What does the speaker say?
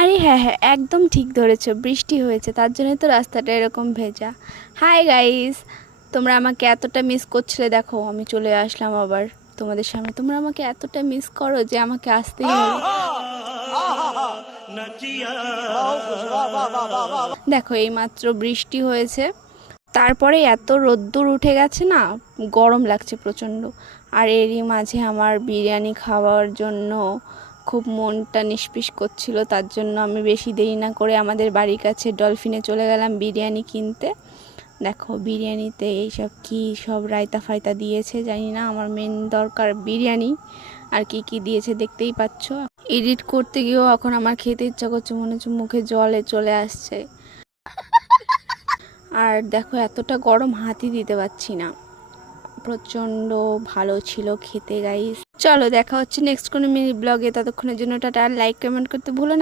আরে হ্যাঁ হ্যাঁ, একদম ঠিক ধরেছো, বৃষ্টি হয়েছে তার জন্যই তো রাস্তাটা এরকম ভেজা। হাই গাইস, তোমরা আমাকে এতটা মিস করছিলে, দেখো আমি চলে আসলাম আবার তোমাদের সামনে। তোমরা আমাকে এতটা মিস করো যে আমাকে আসতেই হলো। দেখো এইমাত্র বৃষ্টি হয়েছে, তারপরে এত রোদ্দুর উঠে গেছে না, গরম লাগছে প্রচণ্ড। আর এরই মাঝে আমার বিরিয়ানি খাওয়ার জন্য খুব মনটা নিষ্পিস করছিল, তার জন্য আমি বেশি দেরি না করে আমাদের বাড়ির কাছে ডলফিনে চলে গেলাম বিরিয়ানি কিনতে। দেখো বিরিয়ানিতে এইসব কি সব রায়তা ফায়তা দিয়েছে জানি না, আমার মেন দরকার বিরিয়ানি। আর কি কি দিয়েছে দেখতেই পাচ্ছ। এডিট করতে গিয়েও এখন আমার খেতে ইচ্ছা করছে, মনে হচ্ছে মুখে জলে চলে আসছে। আর দেখো এতটা গরম হাতই দিতে পারছি না, প্রচণ্ড ভালো ছিল খেতে গাইস। চলো দেখা হচ্ছে নেক্সট কোনো মিনি ব্লগে, ততক্ষণের জন্য টাটা। লাইক কমেন্ট করতে ভুলো না।